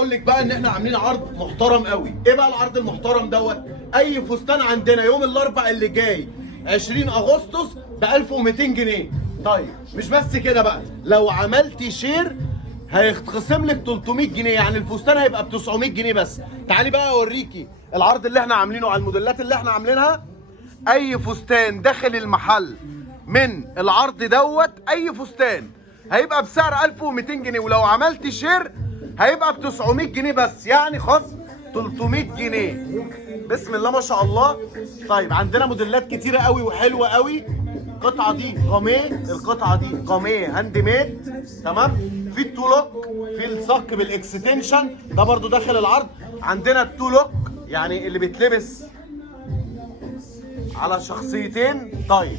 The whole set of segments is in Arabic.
اقول لك بقى ان احنا عاملين عرض محترم قوي. ايه بقى العرض المحترم دوت؟ اي فستان عندنا يوم الاربعاء اللي جاي 20 اغسطس ب 1200 جنيه. طيب مش بس كده بقى، لو عملتي شير هيتخصم لك 300 جنيه، يعني الفستان هيبقى ب 900 جنيه بس. تعالي بقى اوريكي العرض اللي احنا عاملينه على الموديلات اللي احنا عاملينها. اي فستان داخل المحل من العرض دوت، اي فستان هيبقى بسعر 1200 جنيه، ولو عملت شير هيبقى ب 900 جنيه بس، يعني خصم 300 جنيه. بسم الله ما شاء الله. طيب عندنا موديلات كتيره قوي وحلوه قوي. القطعه دي قاميه، القطعه دي قاميه هاند ميد، تمام. في التو لوك، في الصك بالاكستنشن ده برضو داخل العرض. عندنا التو لوك يعني اللي بيتلبس على شخصيتين. طيب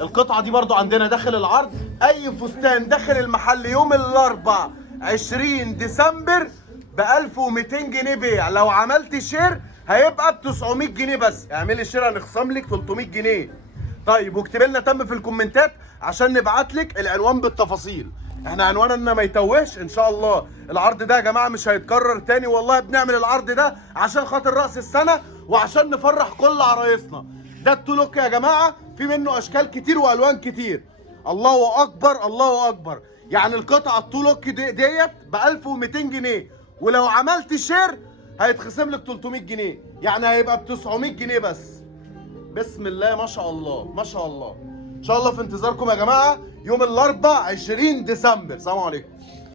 القطعه دي برضو عندنا داخل العرض. اي فستان داخل المحل يوم الاربعاء 20 ديسمبر ب 1200 جنيه بيع، لو عملت شير هيبقى ب 900 جنيه بس. اعملي شير هنخصم لك 300 جنيه. طيب واكتبي لنا تم في الكومنتات عشان نبعت لك العنوان بالتفاصيل. احنا عنواننا ما يتوهش ان شاء الله. العرض ده يا جماعه مش هيتكرر تاني، والله بنعمل العرض ده عشان خاطر راس السنه وعشان نفرح كل عرايسنا. ده التو لوك يا جماعه، في منه اشكال كتير والوان كتير. الله اكبر الله اكبر. يعني القطعه التو لوك ديت ب 1200 جنيه، ولو عملت شير هيتخصم لك 300 جنيه، يعني هيبقى ب 900 جنيه بس. بسم الله ما شاء الله ما شاء الله. ان شاء الله في انتظاركم يا جماعه يوم الاربعاء 20 ديسمبر. سلام عليكم.